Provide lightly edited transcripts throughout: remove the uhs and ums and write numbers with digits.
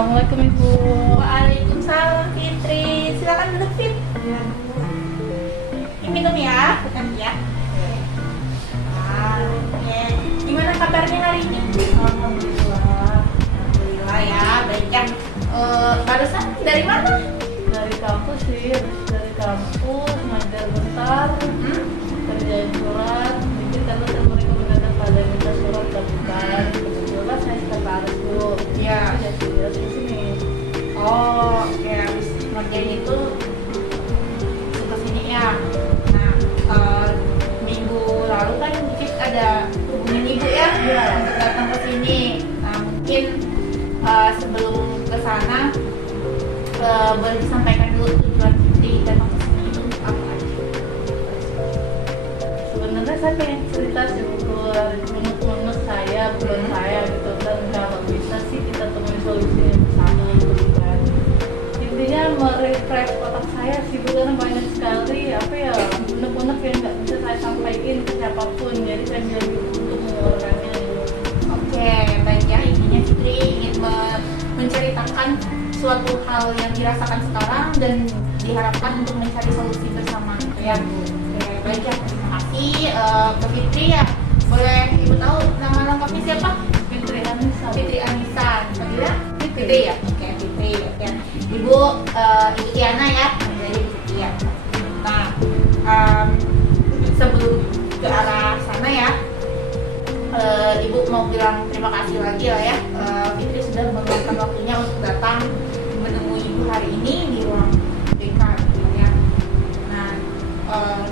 Assalamualaikum Ibu. Waalaikumsalam Fitri, silakan duduk Fit. Ini minum ya, bukan ya. Oke. Gimana kabarnya hari ini? Alhamdulillah ya, baik ya. Barusan dari mana? Dari kampus sih, dari kampus ngajar bentar, kerjain surat. Mungkin karena mereka mendadak pada minta surat bukan. Kebetulan saya sekretaris Bu. Ya. Saya sudah di sini. Oh, oke. Habis ngerjain itu suka sini ya. Nah, minggu lalu kan Fit ada hubungin ibu ya, untuk datang ke sini. Nah, mungkin sebelum ke sana boleh disampaikan dulu tujuan Fitri datang ke sini itu apa aja? Sebenarnya saya pengen cerita sih keluar menurut saya, bukan saya gitu kan. Kalau bisa sih kita temuin solusinya bersama gitu kan. Intinya merefresh otak saya sih Bu, karena banyak sekali apa ya unek-unek yang nggak bisa saya sampaikan ke siapapun. Jadi saya bilang untuk mengeluarkannya gitu. Oke, baik ya. Intinya Fitri ingin menceritakan suatu hal yang dirasakan sekarang dan diharapkan untuk mencari solusi bersama gitu ya. Oke, baik ya. Terima kasih ke Fitri ya. Boleh Ibu tahu nama lengkapnya siapa? Fitri Anissa. Fitri Anissa. Fadila? Fitri ya? Oke, Fitri. Oke. Ibu Ibu Tiana ya. Jadi Fitri ya. Nah, sebelum ke arah sana ya, Ibu mau bilang terima kasih lagi lah ya. Fitri sudah meluangkan waktunya untuk datang menemui Ibu hari ini di ruang BK gitu ya. Nah,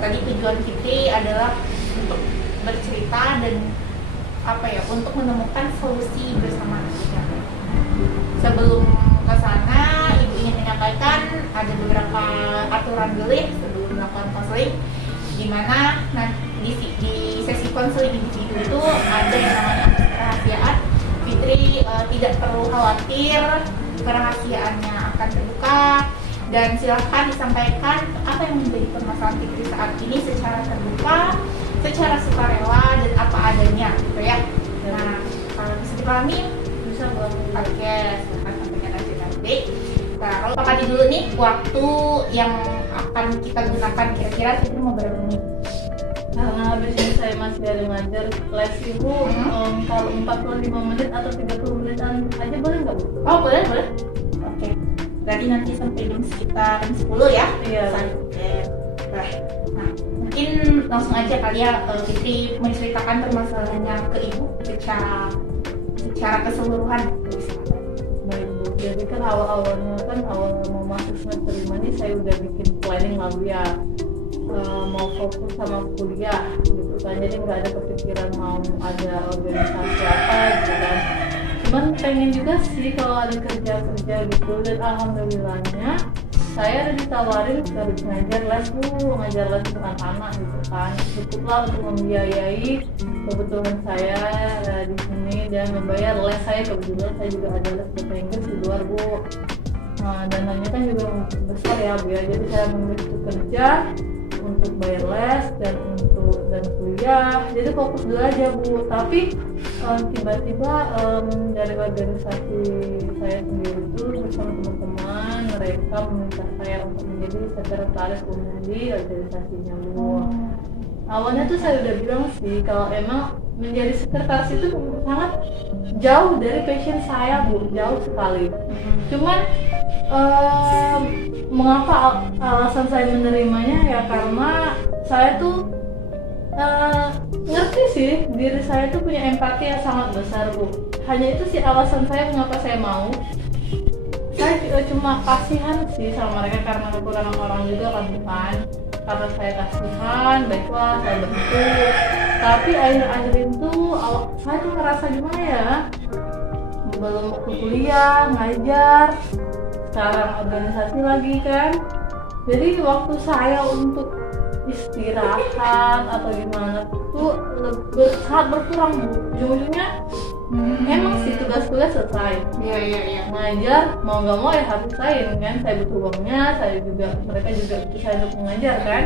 tadi tujuan Fitri adalah untuk bercerita dan apa ya, untuk menemukan solusi bersama kita. Sebelum ke sana, Ibu ingin menyampaikan ada beberapa aturan dulu ya sebelum melakukan konseling, di mana di sesi konseling individu itu ada yang namanya kerahasiaan. Fitri tidak perlu khawatir, kerahasiaannya akan terbuka dan silahkan disampaikan apa yang menjadi permasalahan Fitri saat ini secara terbuka, secara sukarela dan apa adanya gitu ya. Nah, kalau bisa dipahami, Bisa Bu. oke, silahkan sampaikan aja nanti. Nah, kalau Pak Kadi dulu nih, waktu yang akan kita gunakan kira-kira Fitri mau berapa menit? Karena habis ini saya masih ada ngajar les Ibu, kalau 45 menit atau 30 menitan aja boleh nggak Bu? Oh, boleh, boleh. Oke. Berarti nanti sampai jam sekitar 10 ya? Iya. Oke. Nah, mungkin langsung aja kali ya, Fitri menceritakan permasalahannya ke Ibu secara keseluruhan. Baik Bu, jadi kan awal-awalnya kan awal mau masuk semester 5 nih saya udah bikin planning lah Bu ya, mau fokus sama kuliah gitu kan, jadi nggak ada kepikiran mau ada organisasi apa gitu kan. Cuman pengen juga sih kalau ada kerja-kerja gitu, dan alhamdulillahnya saya ada ditawarin harus ngajar les Bu, ngajar les untuk anak-anak gitu kan, cukuplah untuk membiayai kebutuhan saya di sini dan membayar les saya. Kebetulan saya juga ada les bahasa Inggris di luar Bu. Nah, dananya kan juga besar ya Bu ya, jadi saya memilih untuk kerja, untuk bayar les dan kuliah, jadi fokus dulu aja Bu. Tapi tiba-tiba dari organisasi saya sendiri itu bersama teman-teman mereka meminta saya untuk menjadi sekretaris umum di organisasinya Bu. Awalnya tuh saya udah bilang sih kalau emang menjadi sekretaris itu sangat jauh dari passion saya Bu, jauh sekali. Cuman mengapa alasan saya menerimanya ya karena saya tuh ngerti sih diri saya tuh punya empati yang sangat besar Bu. Hanya itu sih alasan saya mengapa saya mau. Saya cuma kasihan sih sama mereka karena kekurangan orang juga kan bukan. Karena saya kasihan, baiklah saya bantu. Tapi akhir-akhir itu saya tuh ngerasa gimana ya, belum ke kuliah, ngajar, sekarang organisasi lagi kan. Jadi waktu saya untuk istirahat atau gimana tuh sangat berkurang Bu. Ujung-ujungnya emang sih tugas kuliah selesai. Iya. Ngajar mau nggak mau ya harus selesai kan. Saya butuh uangnya, mereka juga butuh saya untuk mengajar kan.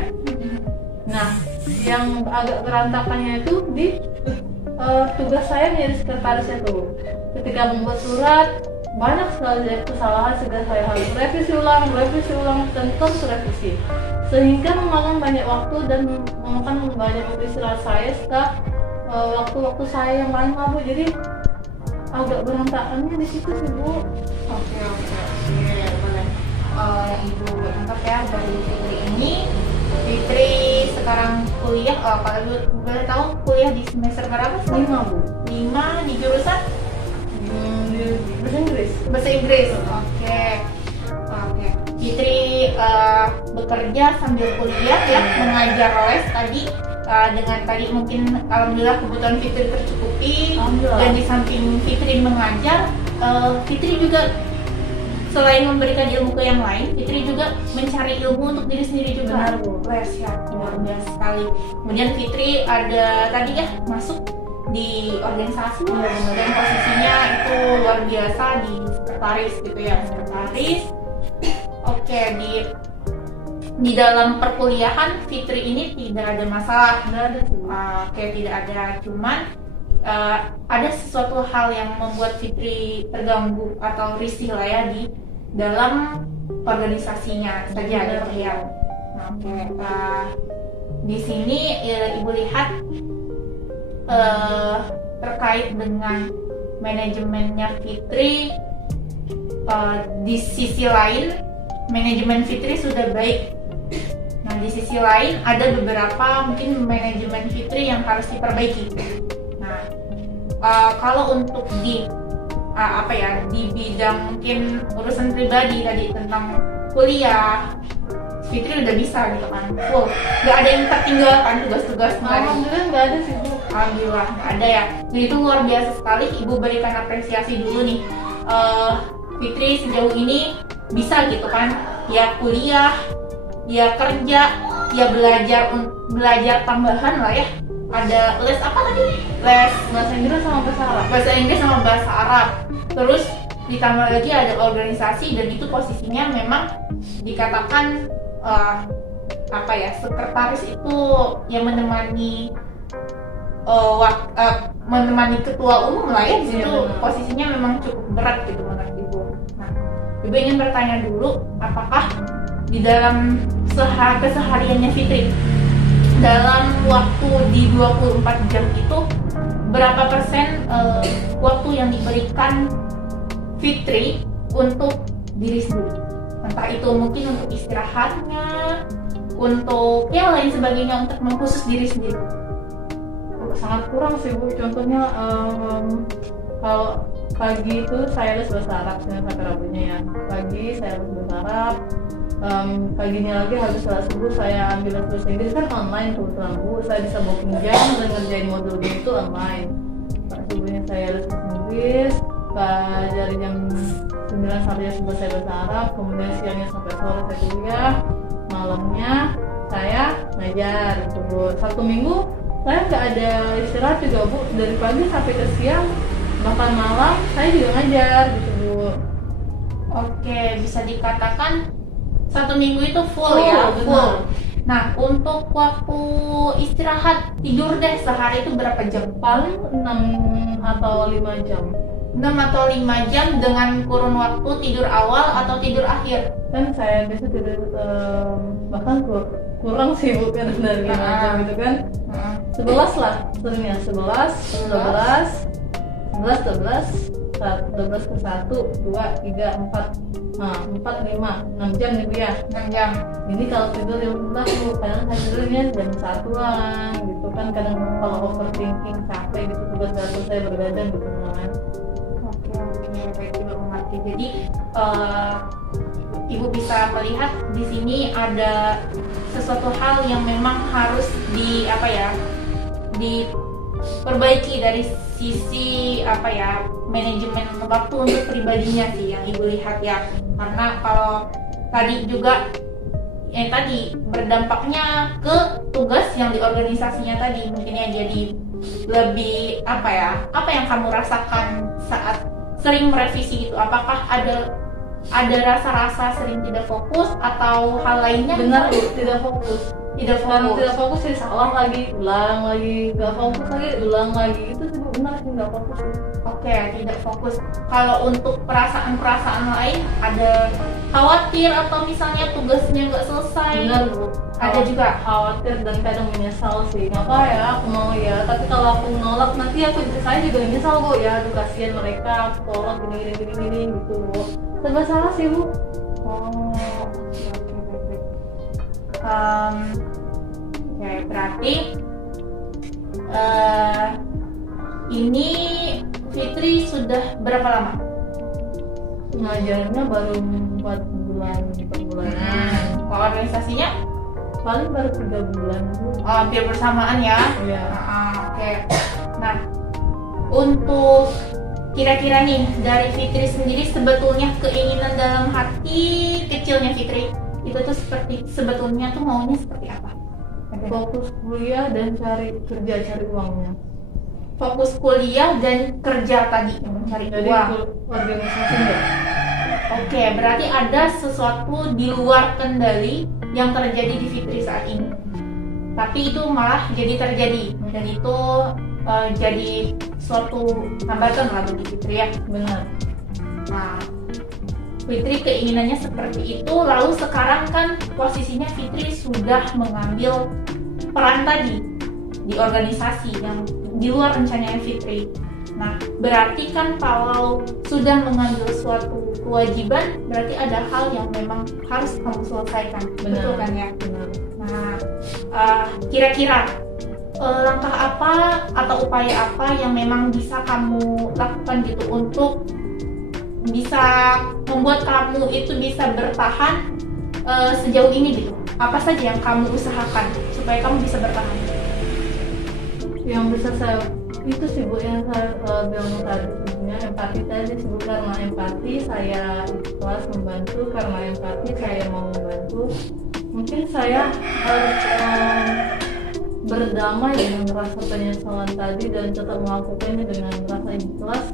Nah, yang agak berantakannya itu di tugas saya menjadi sekretarisnya tuh. Ketika membuat surat banyak sekali kesalahan sehingga saya harus revisi ulang dan terus revisi, sehingga memakan banyak waktu dan memakan banyak waktu istirahat saya serta waktu-waktu saya yang paling mabuk. Jadi agak berantakannya di situ sih Bu. Oke, boleh. Ibu tangkap ya dari Fitri ini. Fitri sekarang kuliah, kalau Ibu boleh tahu kuliah di semester berapa sih? 5 Bu. 5 di jurusan Di bahasa Inggris. bahasa Inggris. Oke. Fitri bekerja sambil kuliah ya, mengajar les tadi. Dengan tadi mungkin alhamdulillah kebutuhan Fitri tercukupi. Alhamdulillah. Dan di samping Fitri mengajar, Fitri juga selain memberikan ilmu ke yang lain, Fitri juga mencari ilmu untuk diri sendiri juga. Benar, Bu. Les ya, luar biasa sekali. Kemudian Fitri ada tadi ya masuk di organisasi Iya, benar. dan posisinya itu luar biasa di sekretaris gitu ya, sekretaris. Oke, di dalam perkuliahan Fitri ini tidak ada masalah. Nggak ada sih Bu. Oke, tidak ada, cuman ada sesuatu hal yang membuat Fitri terganggu atau risih lah ya di dalam organisasinya saja gitu ya. Oke, di sini Ibu lihat terkait dengan manajemennya Fitri. Di sisi lain manajemen Fitri sudah baik. Nah, di sisi lain ada beberapa mungkin manajemen Fitri yang harus diperbaiki. Nah, kalau untuk di di bidang mungkin urusan pribadi tadi tentang kuliah, Fitri udah bisa gitu kan, full, nggak ada yang tertinggalkan tugas-tugas. Alhamdulillah nggak ada sih Bu. Alhamdulillah nggak ada ya. Dan itu luar biasa sekali. Ibu berikan apresiasi dulu nih. Fitri sejauh ini bisa gitu kan, ya kuliah, ya kerja, ya belajar tambahan lah ya. Ada les apa tadi? Les Bahasa Inggris sama bahasa Arab. bahasa Inggris sama bahasa Arab. Terus ditambah lagi ada organisasi, dan itu posisinya memang dikatakan sekretaris itu yang menemani menemani ketua umum lah ya. Iya, Itu benar. posisinya memang cukup berat gitu menurut Ibu. Nah, Ibu ingin bertanya dulu, apakah di dalam kesehariannya Fitri dalam waktu di 24 jam itu berapa persen waktu yang diberikan Fitri untuk diri sendiri? Entah itu mungkin untuk istirahatnya, untuk yang lain sebagainya, untuk mengkhusus diri sendiri. Sangat kurang sih Bu. Contohnya kalau pagi itu saya les bahasa Arab Senin sampai Rabunya ya. Pagi saya les bahasa Arab. Paginya lagi habis sholat subuh saya ambil les bahasa Inggris, kan online kebetulan Bu. Saya bisa booking jam dan ngerjain modulnya itu online. Subuhnya saya les bahasa Inggris. Dari jam 9 sampai jam 11 saya bahasa Arab. Kemudian siangnya sampai sore saya kuliah. Malamnya saya ngajar gitu Bu. Sabtu Minggu saya nggak ada istirahat juga Bu, dari pagi sampai ke siang, bahkan malam saya juga ngajar gitu Bu. Oke, bisa dikatakan satu minggu itu full Full, ya, benar. full. Nah, untuk waktu istirahat tidur deh sehari itu berapa jam? Paling 6 atau 5 jam. 6 atau 5 jam dengan kurun waktu tidur awal atau tidur akhir? Kan saya biasa tidur bahkan kurang sih Bu, kan dari 5 jam gitu kan. 11 lah sebenarnya, 11, 12 ke 1, 2, 3, 4. Nah, 4, 5, 6 jam nih Bu ya. 6 jam. Ini kalau tidur ya udah Bu, kadang saya tidurnya jam 1-an gitu kan. Kadang kalau overthinking capek gitu, tugas gak selesai bergadang gitu kan. Oke, baik, Ibu mengerti. Jadi Ibu bisa melihat di sini ada sesuatu hal yang memang harus diperbaiki dari sisi manajemen waktu untuk pribadinya sih yang Ibu lihat ya. Karena kalau tadi juga berdampaknya ke tugas yang di organisasinya tadi, mungkinnya jadi lebih apa yang kamu rasakan saat sering merevisi gitu? Apakah ada rasa-rasa sering tidak fokus atau hal lainnya? Benar Bu, tidak fokus. Tidak Tidak fokus sih, salah lagi, ulang lagi, gak fokus lagi, ulang lagi, itu sih Bu, benar sih gak fokus. Oke, Oke, tidak fokus. Kalau untuk perasaan-perasaan lain, ada khawatir atau misalnya tugasnya nggak selesai? Benar Bu, Ada juga. khawatir dan kadang menyesal sih. Ngapa ya aku mau ya, tapi kalau aku nolak nanti saya juga menyesal Bu ya. Aduh kasihan mereka, aku tolak gini gitu Bu. Serba salah sih Bu. Oh, oke, baik. Oke, berarti ini Fitri sudah berapa lama? Ngajarnya baru 4 bulanan. Kalau organisasinya Paling baru 3 bulan Bu. hampir bersamaan ya? Iya. Oke. Nah, untuk kira-kira nih dari Fitri sendiri sebetulnya keinginan dalam hati kecilnya Fitri itu tuh sebetulnya tuh maunya seperti apa? Fokus kuliah dan cari uangnya. Fokus kuliah dan kerja tadi mencari Jadi uang. organisasi enggak? Oke, berarti ada sesuatu di luar kendali yang terjadi di Fitri saat ini. Tapi itu malah jadi terjadi dan itu jadi suatu hambatan lah bagi Fitri ya. Benar. Nah, Fitri keinginannya seperti itu, lalu sekarang kan posisinya Fitri sudah mengambil peran tadi di organisasi yang di luar rencananya Fitri. Nah, berarti kan kalau sudah mengambil suatu kewajiban, berarti ada hal yang memang harus kamu selesaikan. Benar. Betul kan ya? Benar. Nah, kira-kira langkah apa atau upaya apa yang memang bisa kamu lakukan gitu untuk bisa membuat kamu itu bisa bertahan sejauh ini gitu? Apa saja yang kamu usahakan supaya kamu bisa bertahan? Yang bisa saya itu sih Bu yang saya bilang tadi sebenarnya empati tadi sih Bu, karena empati saya ikhlas membantu, karena empati saya mau membantu. Mungkin saya harus berdamai dengan rasa penyesalan tadi dan tetap melakukannya dengan rasa ikhlas.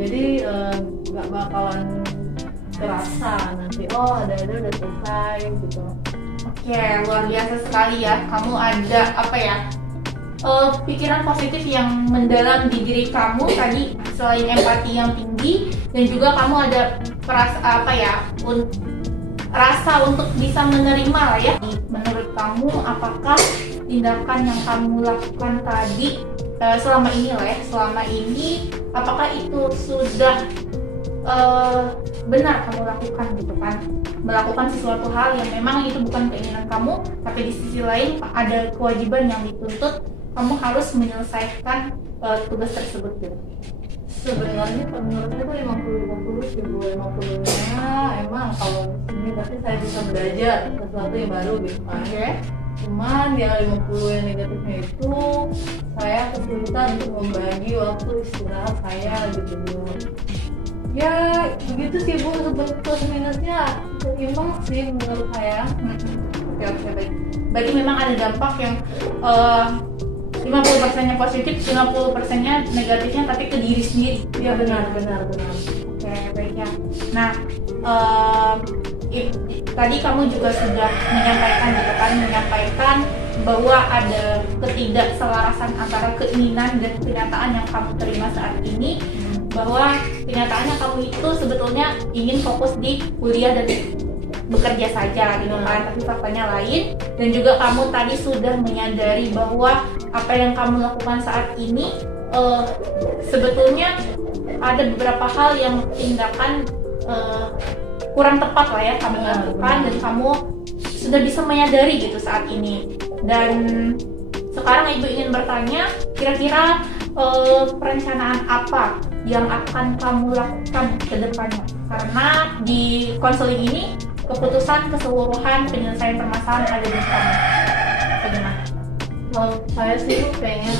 Jadi nggak bakalan terasa nanti ada udah selesai gitu. Oke, luar biasa sekali ya. Kamu ada apa ya? Pikiran positif yang mendalam di diri kamu tadi, selain empati yang tinggi dan juga kamu ada rasa untuk bisa menerima lah ya. Menurut kamu apakah tindakan yang kamu lakukan tadi selama ini apakah itu sudah benar kamu lakukan gitu kan, melakukan sesuatu hal yang memang itu bukan keinginan kamu, tapi di sisi lain ada kewajiban yang dituntut, kamu harus menyelesaikan tugas tersebut gitu. Sebenarnya menurut saya itu 50-50 sih Bu. 50-nya emang kalau di sini pasti saya bisa belajar sesuatu yang baru gitu kan. Cuman yang 50 yang negatifnya itu saya kesulitan untuk membagi waktu istirahat saya gitu Bu. Ya begitu sih Bu, plus minusnya seimbang sih menurut saya. Oke, baik. Berarti memang ada dampak yang 50%-nya positif, 50%-nya negatifnya, tapi ke diri sendiri. Ya benar. Oke, baik ya. Nah, tadi kamu juga sudah menyampaikan bahwa ada ketidakselarasan antara keinginan dan kenyataan yang kamu terima saat ini, bahwa kenyataannya kamu itu sebetulnya ingin fokus di kuliah dan bekerja saja gitu kan, tapi faktanya lain. Dan juga kamu tadi sudah menyadari bahwa apa yang kamu lakukan saat ini sebetulnya ada beberapa hal yang tindakan kurang tepat lah ya kamu lakukan, dan kamu sudah bisa menyadari gitu saat ini. Dan sekarang Ibu ingin bertanya, kira-kira perencanaan apa yang akan kamu lakukan ke depannya? Karena di konseling ini keputusan keseluruhan penyelesaian permasalahan ada di kamu. Bagaimana? Kalau saya sih pengen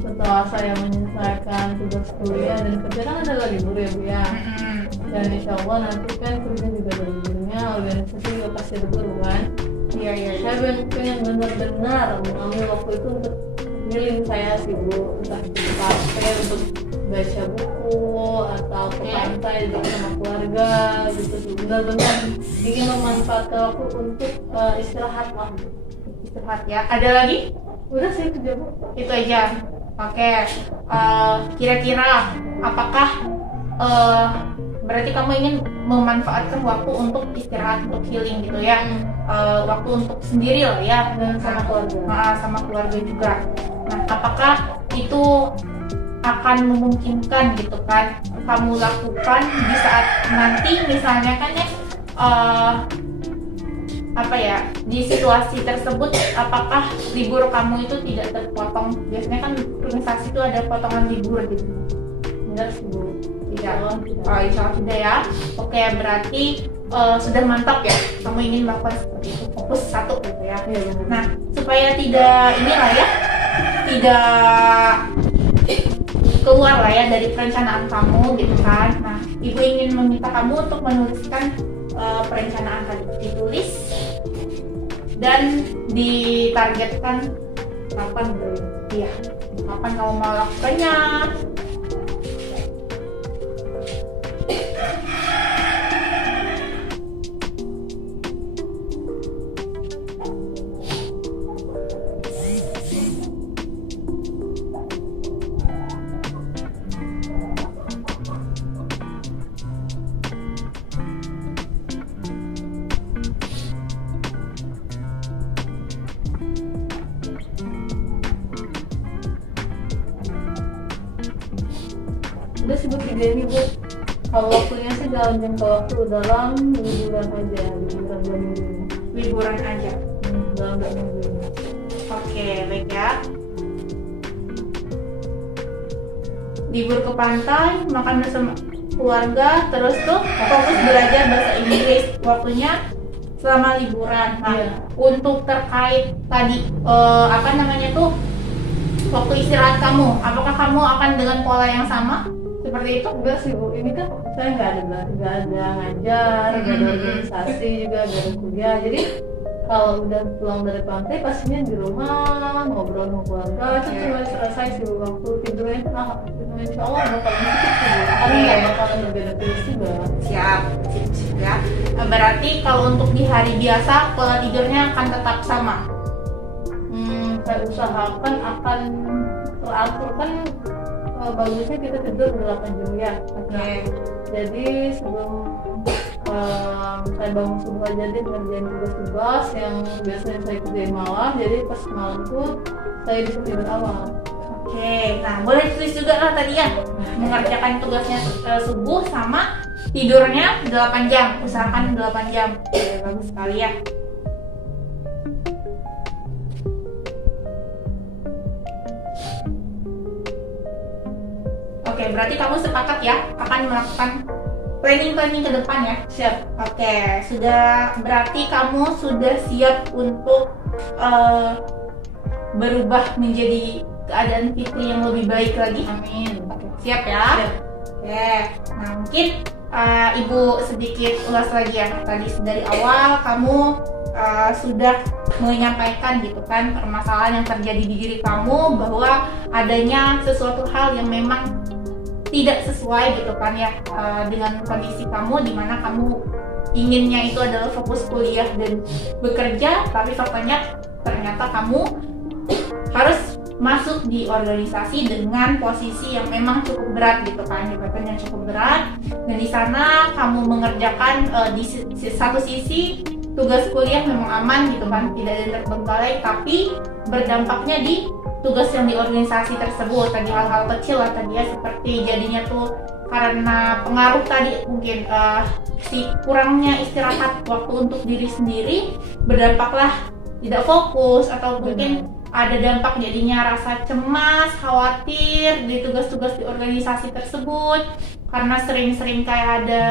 setelah saya menyelesaikan tugas kuliah dan kerja, kan ada lagi libur ya Bu ya. Dan insya Allah nanti kan kerja juga ada liburnya, organisasi juga pasti ada libur kan. Iya. Saya pengen benar-benar mengambil waktu itu untuk healing saya sih Bu, entah itu di kafe untuk baca buku atau ke pantai sama keluarga gitu. Benar-benar ingin memanfaatkan waktu untuk istirahat lah. Istirahat ya. Ada lagi? Udah sih itu Bu. Itu aja. Oke, kira-kira apakah berarti kamu ingin memanfaatkan waktu untuk istirahat, untuk healing gitu ya, waktu untuk sendiri lah ya, Dan sama keluarga. sama keluarga juga. Nah, apakah itu akan memungkinkan gitu kan kamu lakukan di saat nanti misalnya kan ya, apa ya, di situasi tersebut apakah libur kamu itu tidak terpotong? Biasanya kan organisasi itu ada potongan libur gitu. Enggak sih Bu. Tidak. Oh, tidak. Insya Allah sudah ya. Oke, berarti sudah mantap ya kamu ingin melakukan seperti itu, fokus satu gitu ya. Iya benar. Nah, supaya tidak inilah ya, tidak keluar lah ya dari perencanaan kamu gitu kan. Nah, ibu ingin meminta kamu untuk menuliskan perencanaan tadi, ditulis dan ditargetkan kapan bro? Iya, kapan kamu mau lakukannya? Udah sibuk tiga ini Bu. Kalau waktunya sih dalam jangka waktu dalam liburan aja, liburan 2 minggu ini. Liburan aja. Dalam 2 minggu ini. Oke, baik ya. Libur ke pantai, makan bersama keluarga, terus tuh fokus belajar bahasa Inggris. Waktunya selama liburan. Nah, Iya. untuk terkait tadi apa namanya tuh waktu istirahat kamu, apakah kamu akan dengan pola yang sama seperti itu? Enggak sih Bu, ini kan saya nggak ada ngajar, nggak ada organisasi juga, nggak ada kuliah. Jadi kalau udah pulang dari pantai pastinya di rumah ngobrol sama keluarga. Itu cuma selesai sih Bu. Waktu tidurnya itu insya Allah bakalan sedikit sih Bu. Karena nggak bakalan berbeda tipis juga. Siap, ya. Nah, berarti kalau untuk di hari biasa pola tidurnya akan tetap sama. Saya usahakan akan teratur kan. Bagusnya kita tidur 8 jam ya. Oke. Jadi sebelum saya bangun subuh aja deh ngerjain tugas-tugas yang biasanya saya kerjain malam. Jadi pas malam tuh saya bisa tidur awal. Oke, nah boleh tulis juga lah tadi ya, mengerjakan tugasnya subuh sama tidurnya 8 jam, usahakan 8 jam. Oke, bagus sekali ya. Oke, berarti kamu sepakat ya akan melakukan planning ke depan ya? Siap. Oke, sudah, berarti kamu sudah siap untuk berubah menjadi keadaan Fitri yang lebih baik lagi? Amin. Oke, siap ya? Siap. Oke, nah mungkin Ibu sedikit ulas lagi ya. Tadi dari awal kamu sudah menyampaikan gitu kan permasalahan yang terjadi di diri kamu, bahwa adanya sesuatu hal yang memang tidak sesuai gitu kan ya dengan kondisi kamu, dimana kamu inginnya itu adalah fokus kuliah dan bekerja, tapi faktanya ternyata kamu harus masuk di organisasi dengan posisi yang memang cukup berat gitu kan, jabatan yang cukup berat, dan di sana kamu mengerjakan di satu sisi tugas kuliah memang aman gitu kan, tidak ada yang terbengkalai, tapi berdampaknya di tugas yang di organisasi tersebut. Tadi hal-hal kecil lah tadi ya, seperti jadinya tuh karena pengaruh tadi mungkin si kurangnya istirahat waktu untuk diri sendiri, berdampaklah tidak fokus, atau mungkin ada dampak jadinya rasa cemas, khawatir di tugas-tugas di organisasi tersebut karena sering-sering kayak ada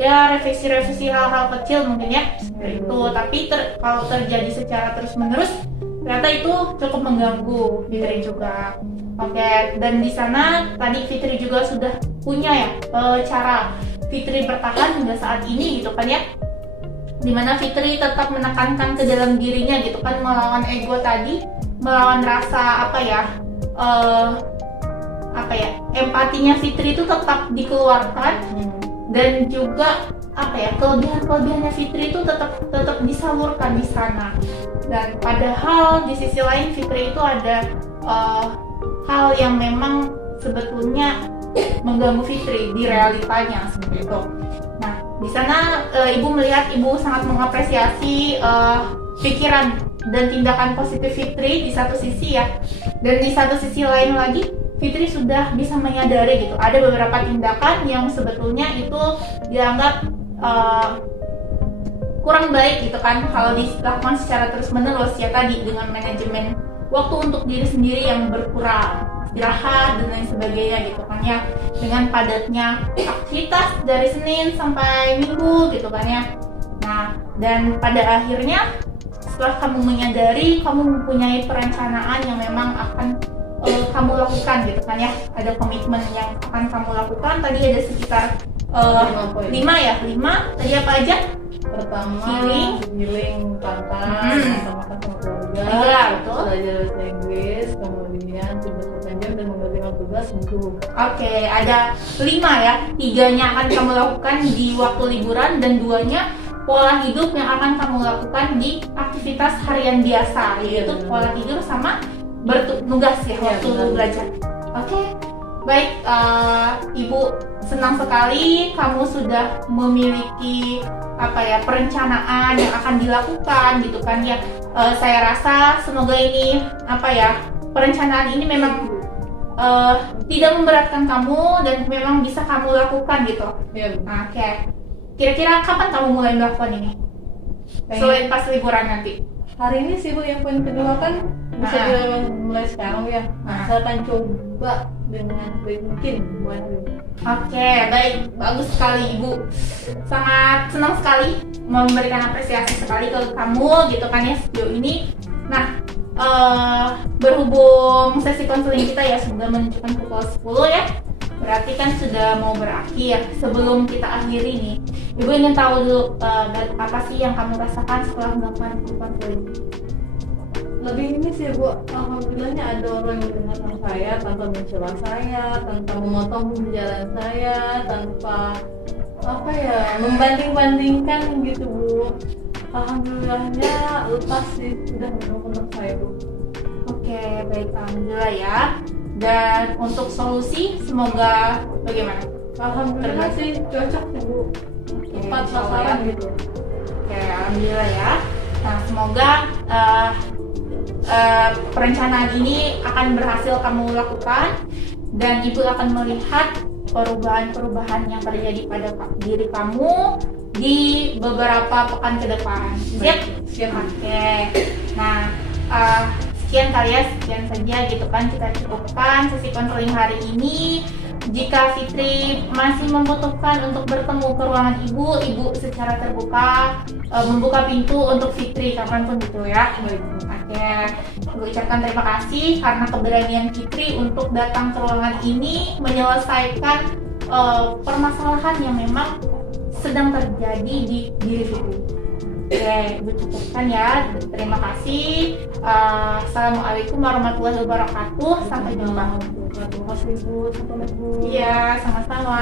ya revisi-revisi hal-hal kecil mungkin ya itu. Tapi kalau terjadi secara terus-menerus ternyata itu cukup mengganggu Fitri juga. Oke, dan di sana tadi Fitri juga sudah punya ya cara Fitri bertahan hingga saat ini gitu kan ya, dimana Fitri tetap menekankan ke dalam dirinya gitu kan, melawan ego tadi, melawan rasa empatinya Fitri itu tetap dikeluarkan, dan juga kelebihannya Fitri itu tetap disalurkan di sana. Dan padahal di sisi lain Fitri itu ada hal yang memang sebetulnya mengganggu Fitri di realitanya seperti itu. Nah, di sana ibu melihat ibu sangat mengapresiasi pikiran dan tindakan positif Fitri di satu sisi ya, dan di satu sisi lain lagi Fitri sudah bisa menyadari gitu ada beberapa tindakan yang sebetulnya itu dianggap kurang baik gitu kan kalau dilakukan secara terus-menerus ya, tadi dengan manajemen waktu untuk diri sendiri yang berkurang, istirahat dan lain sebagainya gitu kan ya, dengan padatnya aktivitas dari Senin sampai Minggu gitu kan ya. Nah, dan pada akhirnya setelah kamu menyadari, kamu mempunyai perencanaan yang memang akan kamu lakukan gitu kan ya, ada komitmen yang akan kamu lakukan. Tadi ada sekitar 5 ya, 5 tadi apa aja? Pertama, healing pantai, makan sama keluarga, Iya, betul. belajar bahasa Inggris, kemudian tugas perpanjang dan mengerjakan tugas buku. Oke, ada 5 ya. 3-nya akan kamu lakukan di waktu liburan dan 2-nya pola hidup yang akan kamu lakukan di aktivitas harian biasa, yaitu pola tidur sama bertugas ya waktu belajar. Oke, baik, Ibu senang sekali kamu sudah memiliki perencanaan yang akan dilakukan gitu kan ya. Saya rasa semoga ini perencanaan ini memang tidak memberatkan kamu dan memang bisa kamu lakukan gitu. Oke. Kira-kira kapan kamu mulai melakukan ini? Selain pas liburan nanti. Hari ini sih Bu, yang poin kedua kan bisa dilakukan mulai sekarang ya. Saya akan coba dengan mungkin buat hari ini. Oke, baik, bagus sekali Ibu. Sangat senang sekali memberikan apresiasi sekali ke kamu gitu kan ya sejauh ini. Nah, berhubung sesi konseling kita ya sudah menunjukkan pukul 10 ya, berarti kan sudah mau berakhir. Sebelum kita akhiri nih, Ibu ingin tahu dulu apa sih yang kamu rasakan setelah melakukan konseling? Lebih ini sih Bu, alhamdulillahnya ada orang yang mendengarkan saya tanpa mencela saya, tanpa memotong pembicaraan saya, tanpa membanding-bandingkan gitu Bu. Alhamdulillahnya lepas sih, sudah menurut saya Bu. Oke, baik, alhamdulillah ya. Dan untuk solusi semoga bagaimana? Alhamdulillah sih cocok sih Bu, tepat sasaran gitu. Oke, alhamdulillah ya. Nah, semoga perencanaan ini akan berhasil kamu lakukan dan Ibu akan melihat perubahan-perubahan yang terjadi pada diri kamu di beberapa pekan ke depan. Siap? Siap. Oke. Nah, sekian saja gitu kan kita cukupkan sesi konseling hari ini. Jika Fitri masih membutuhkan untuk bertemu ke ruangan Ibu secara terbuka membuka pintu untuk Fitri kapanpun gitu ya. Oke, Ibu ucapkan terima kasih karena keberanian Fitri untuk datang ke ruangan ini menyelesaikan permasalahan yang memang sedang terjadi di diri Fitri. Oke, Ibu cukupkan ya. Terima kasih. Assalamualaikum warahmatullahi wabarakatuh. Sampai jumpa. Terima kasih Bu, sampai Bu. Iya, sama-sama.